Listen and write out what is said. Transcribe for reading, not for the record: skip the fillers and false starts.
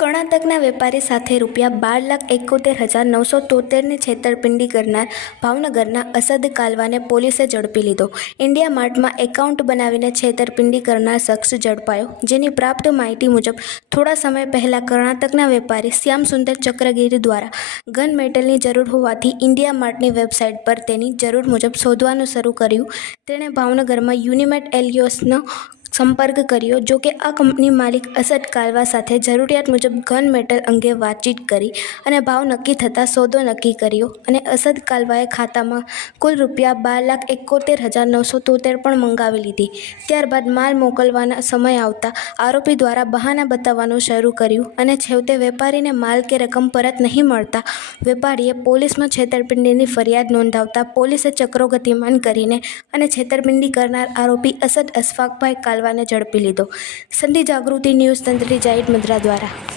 કર્ણાટકના વેપારી સાથે ₹12,71,973ની છેતરપિંડી કરનાર ભાવનગરના અસદ કાલવાને પોલીસે ઝડપી લીધો. ઇન્ડિયા માર્ટમાં એકાઉન્ટ બનાવીને છેતરપિંડી કરનાર શખ્સ ઝડપાયો. જેની પ્રાપ્ત માહિતી મુજબ થોડા સમય પહેલા કર્ણાટકના વેપારી શ્યામ સુંદર ચક્રગીરી દ્વારા ગન મેટલની જરૂર હોવાથી ઇન્ડિયા માર્ટની વેબસાઇટ પર તેની જરૂર મુજબ શોધવાનું શરૂ કર્યું. તેણે ભાવનગરમાં યુનિમેટ એલિયોસનો સંપર્ક કર્યો. જોકે આ કંપની માલિક અસદ કાલવા સાથે જરૂરિયાત મુજબ ગન મેટલ અંગે વાતચીત કરી અને ભાવ નક્કી થતાં સોદો નક્કી કર્યો અને અસદ કાલવાએ ખાતામાં કુલ ₹12,71,973 પણ મંગાવી લીધી. ત્યારબાદ માલ મોકલવાના સમય આવતા આરોપી દ્વારા બહાના બતાવવાનું શરૂ કર્યું અને છેવટે વેપારીને માલ કે રકમ પરત નહીં મળતા વેપારીએ પોલીસમાં છેતરપિંડીની ફરિયાદ નોંધાવતા પોલીસે ચક્રો ગતિમાન કરીને અને છેતરપિંડી કરનાર આરોપી અસદ અશફાકભાઈ કાલવાને ઝડપી લીધો. સંધિ જાગૃતિ ન્યૂઝ તંત્રી જાહિદ મદ્રા દ્વારા.